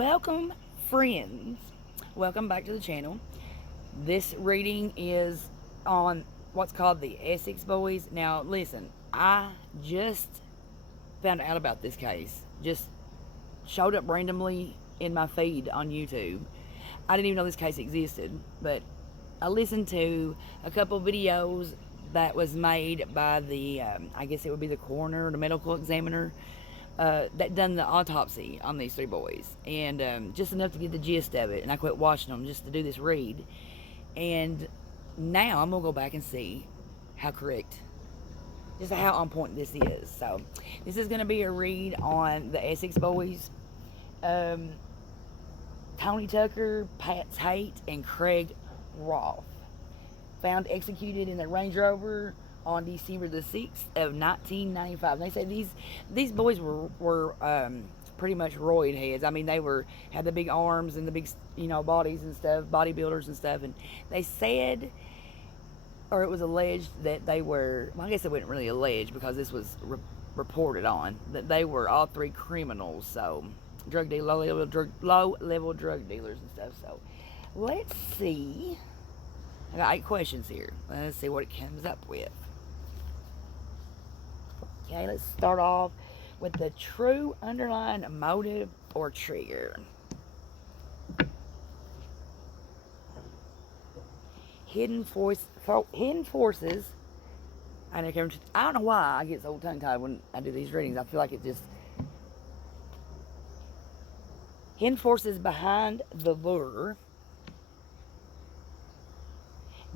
Welcome, friends. Welcome back to the channel. This reading is on what's called the Essex Boys. Now, listen, I just found out about this case. Just showed up randomly in my feed on YouTube. I didn't even know this case existed, but I listened to a couple videos that was made by the, I guess it would be the coroner or the medical examiner that done the autopsy on these three boys, and just enough to get the gist of it. And I quit watching them just to do this read. And now I'm gonna go back and see how correct, just how on point this is. So this is gonna be a read on the Essex Boys. Tony Tucker, Pat Tate, and Craig Roth, found executed in the Range Rover on December the 6th of 1995. And they say these boys were pretty much roid heads. I mean, they had the big arms and the big, bodies and stuff, bodybuilders and stuff. And they said, or it was alleged, that they were, well, I guess it wasn't really alleged because this was reported on, that they were all three criminals. So drug dealers, low level drug dealers and stuff. So let's see. I got 8 questions here. Let's see what it comes up with. Okay, let's start off with the true underlying motive or trigger. Hidden forces. I don't know why I get so tongue-tied when I do these readings. I feel like it just... Hidden forces behind the lure.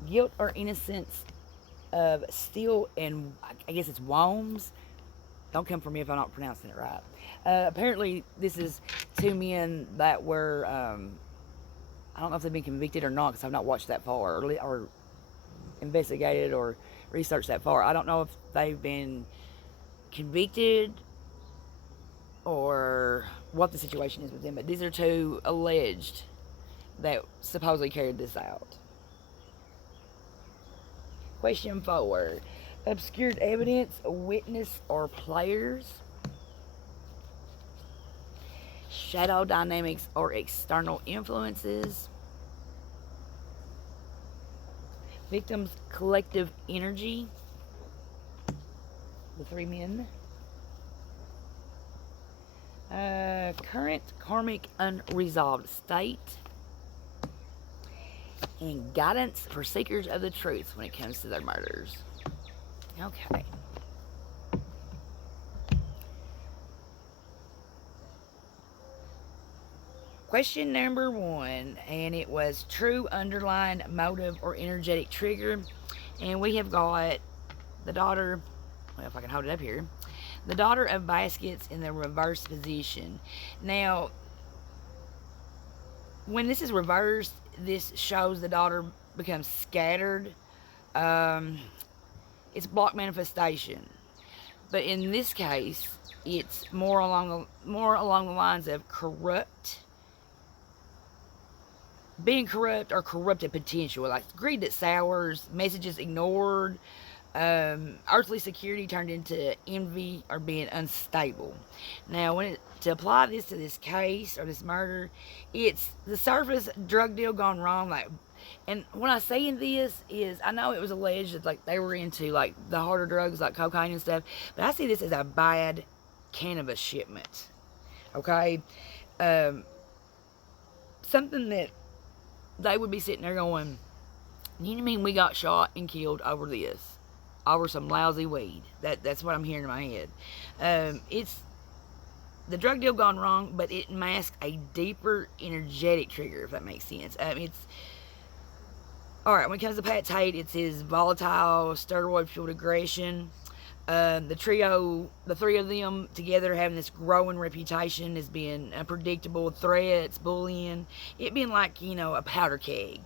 Guilt or innocence of steel and, I guess it's Wombs. Don't come for me if I'm not pronouncing it right. Apparently, this is 2 men that were, I don't know if they've been convicted or not, because I've not watched that far, or investigated or researched that far. I don't know if they've been convicted or what the situation is with them, but these are 2 alleged that supposedly carried this out. Question 4. Obscured evidence, witness, or players. Shadow dynamics or external influences. Victims' collective energy. The 3 men. Current karmic unresolved state. And guidance for seekers of the truth when it comes to their murders. Okay. Question number 1, and it was true underlying motive or energetic trigger. And we have got the daughter, well, if I can hold it up here, the daughter of baskets in the reverse position. Now, when this is reversed, this shows the daughter becomes scattered. It's block manifestation, but in this case, it's more along the lines of being corrupt or corrupted potential, like greed that sours, messages ignored, earthly security turned into envy, or being unstable. Now, to apply this to this case or this murder, it's the surface drug deal gone wrong. And when I say this is, I know it was alleged that like they were into like the harder drugs like cocaine and stuff, but I see this as a bad cannabis shipment. Okay, something that they would be sitting there going, "You mean we got shot and killed over this? Over some lousy weed?" That's what I'm hearing in my head. It's the drug deal gone wrong, but it masks a deeper energetic trigger, if that makes sense. It's alright, when it comes to Pat Tate, it's his volatile, steroid-fueled aggression. The 3 of them together having this growing reputation as being unpredictable, threats, bullying, it being like, a powder keg.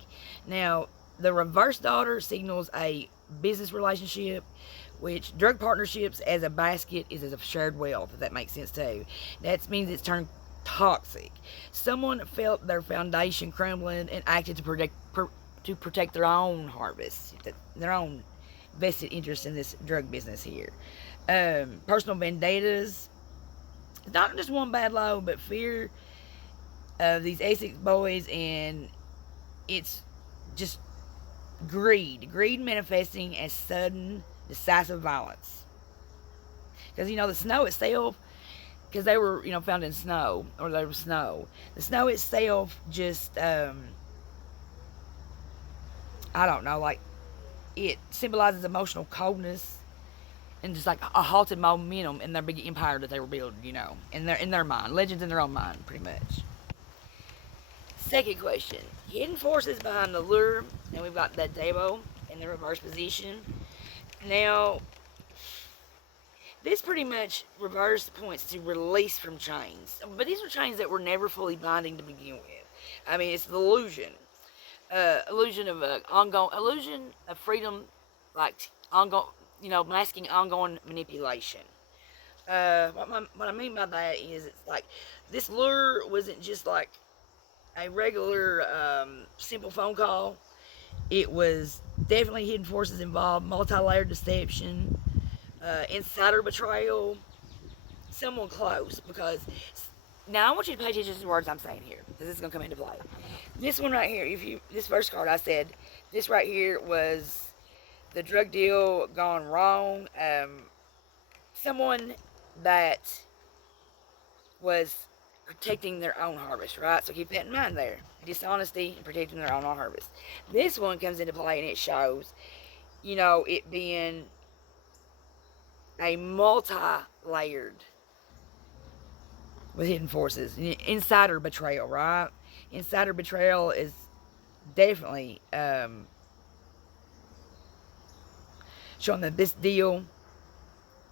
Now, the reverse daughter signals a business relationship, which drug partnerships as a basket is as a shared wealth, if that makes sense too. That means it's turned toxic. Someone felt their foundation crumbling and acted to protect their own harvest, their own vested interest in this drug business here. Personal vendettas, not just one bad load, but fear of these Essex Boys, and it's just greed manifesting as sudden, decisive violence. Because the snow itself, because they were found in snow, or there was snow. The snow itself just I don't know, like it symbolizes emotional coldness and just like a halted momentum in their big empire that they were building, in their mind, legends in their own mind, pretty much. Second question: hidden forces behind the lure, and we've got that Debo in the reverse position. Now, this pretty much reverse points to release from chains, but these are chains that were never fully binding to begin with. I mean, it's the illusion, illusion of ongoing, illusion of freedom, like ongoing, masking ongoing manipulation. What I mean by that is, it's like this lure wasn't just like a regular simple phone call. It was definitely hidden forces involved, multi-layered deception, insider betrayal, someone close. Because now I want you to pay attention to the words I'm saying here, because this is going to come into play. This one right here, this first card I said, this right here was the drug deal gone wrong. Someone that was protecting their own harvest, right? So keep that in mind there. Dishonesty and protecting their own harvest. This one comes into play, and it shows, it being a multi-layered with hidden forces. Insider betrayal, right? Insider betrayal is definitely showing that this deal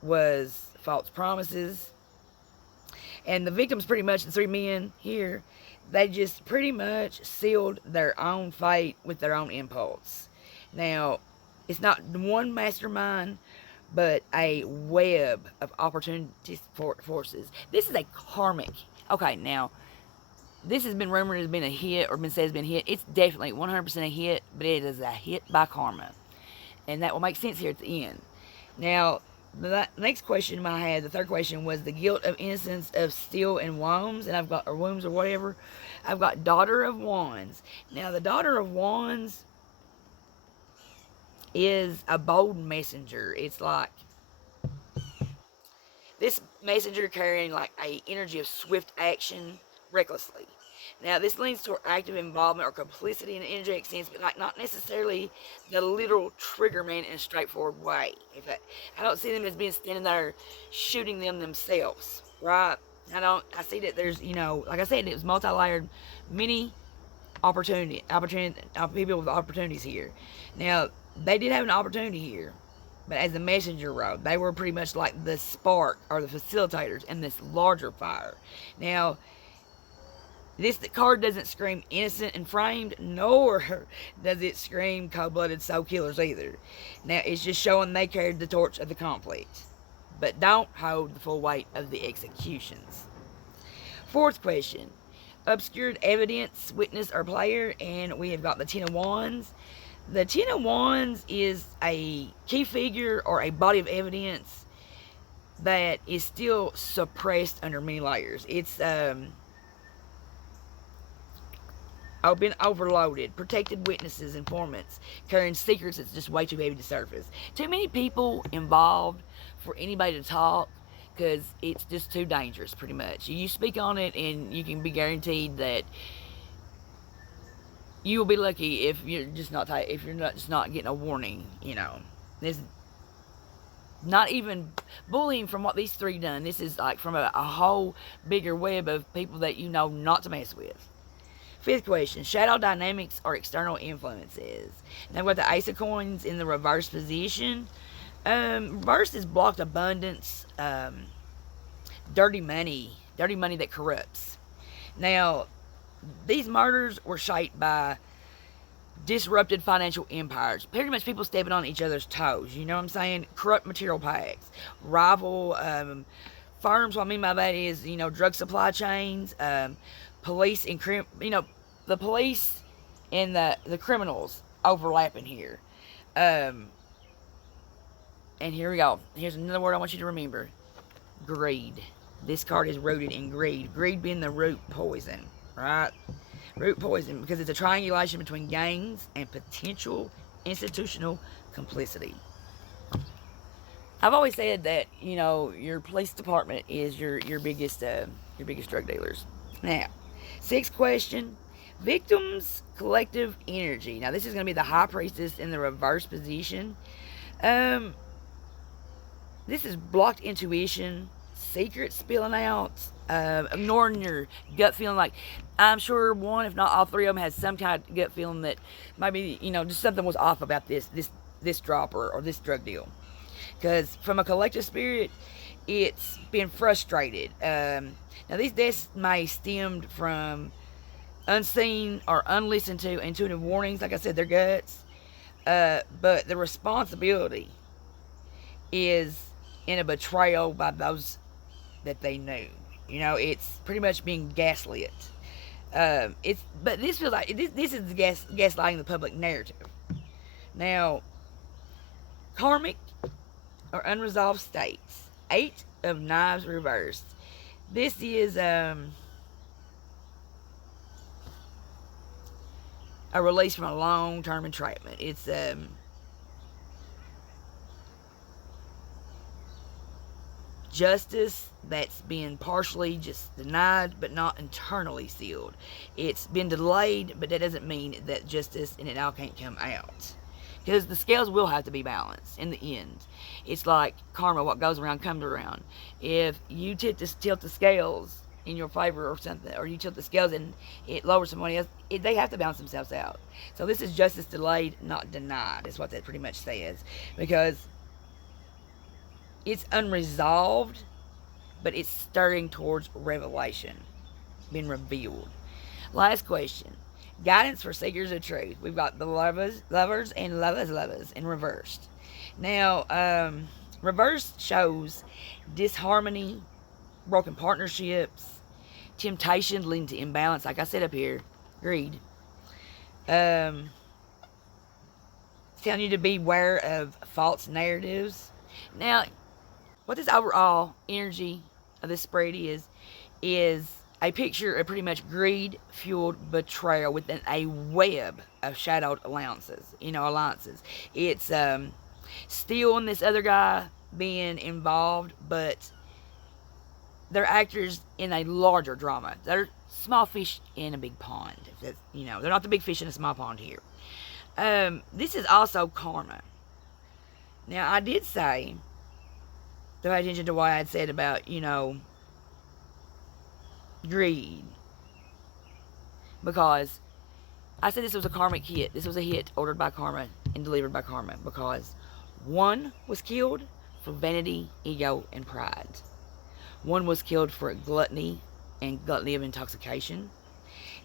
was false promises. And the victims, pretty much, the three men here, they just pretty much sealed their own fate with their own impulse. Now, it's not one mastermind, but a web of opportunity forces. This is a karmic. Okay, now, this has been rumored as being a hit, or been said has been a hit. It's definitely 100% a hit, but it is a hit by karma. And that will make sense here at the end. Now, the next question I had, the third question, was the guilt of innocence of steel and wombs, and I've got, or wombs or whatever. I've got Daughter of Wands. Now, the Daughter of Wands is a bold messenger. It's like this messenger carrying like a energy of swift action recklessly. Now, this leans toward active involvement or complicity in an energetic sense, but like not necessarily the literal trigger man in a straightforward way. I don't see them as being standing there shooting them themselves, right? I see that there's, like I said, it was multi-layered, many people with opportunities here. Now, they did have an opportunity here, but as the messenger role, they were pretty much like the spark or the facilitators in this larger fire. Now, this card doesn't scream innocent and framed, nor does it scream cold-blooded soul killers either. Now, it's just showing they carried the torch of the conflict, but don't hold the full weight of the executions. Fourth question: obscured evidence, witness, or player, and we have got the Ten of Wands. The Ten of Wands is a key figure or a body of evidence that is still suppressed under many layers. It's been overloaded, protected witnesses, informants, carrying secrets that's just way too heavy to surface. Too many people involved for anybody to talk, because it's just too dangerous, pretty much. You speak on it, and you can be guaranteed that you will be lucky if you're just not getting a warning. There's not even bullying from what these three done. This is like from a whole bigger web of people that not to mess with. Fifth question: shadow dynamics or external influences. Now, we've got the Ace of Coins in the reverse position. Reverse is blocked abundance, dirty money that corrupts. Now, these murders were shaped by disrupted financial empires. Pretty much people stepping on each other's toes. You know what I'm saying? Corrupt material pacts, rival firms. What I mean by that is, drug supply chains, police and the police and the criminals overlapping here. And here we go. Here's another word I want you to remember: greed. This card is rooted in greed. Greed being the root poison, right? Root poison, because it's a triangulation between gangs and potential institutional complicity. I've always said that, you know, your police department is your biggest drug dealers. Now, sixth question: victims' collective energy. Now, this is going to be the high priestess in the reverse position. Um, this is blocked intuition, secrets spilling out, ignoring your gut feeling. Like, I'm sure one, if not all three of them, has some kind of gut feeling that maybe, you know, just something was off about this drop or this drug deal. Because from a collective spirit, it's been frustrated. Now, these deaths may stemmed from unseen or unlistened to intuitive warnings. Like I said, their guts. But the responsibility is in a betrayal by those that they knew. You know, it's pretty much being gaslit. But this feels like this is gaslighting the public narrative. Now, karmic or unresolved states. 8 of Knives reversed. This is a release from a long-term entrapment. It's justice that's been partially just denied but not internally sealed. It's been delayed, but that doesn't mean that justice and it all can't come out. Because the scales will have to be balanced in the end. It's like karma, what goes around comes around. If you tilt the scales in your favor or something, or you tilt the scales and it lowers somebody else, they have to balance themselves out. So this is justice delayed, not denied, is what that pretty much says. Because it's unresolved, but it's stirring towards revelation, being revealed. Last question. Guidance for seekers of truth. We've got the lovers and lovers in reversed. Now, reversed shows disharmony, broken partnerships, temptation leading to imbalance. Like I said up here, greed. It's telling you to beware of false narratives. Now, what this overall energy of this spread is a picture of pretty much greed-fueled betrayal within a web of shadowed alliances. It's Steele and this other guy being involved, but they're actors in a larger drama. They're small fish in a big pond. They're not the big fish in a small pond here. This is also karma. Now, I did say, to pay attention to what I had said about, greed. Because I said this was a karmic hit. This was a hit ordered by karma and delivered by karma. Because one was killed for vanity, ego, and pride. One was killed for gluttony and gluttony of intoxication.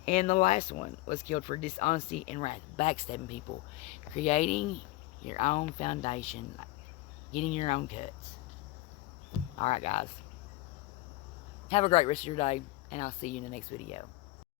And the last one was killed for dishonesty and wrath. Backstabbing people. Creating your own foundation. Getting your own cuts. Alright, guys. Have a great rest of your day. And I'll see you in the next video.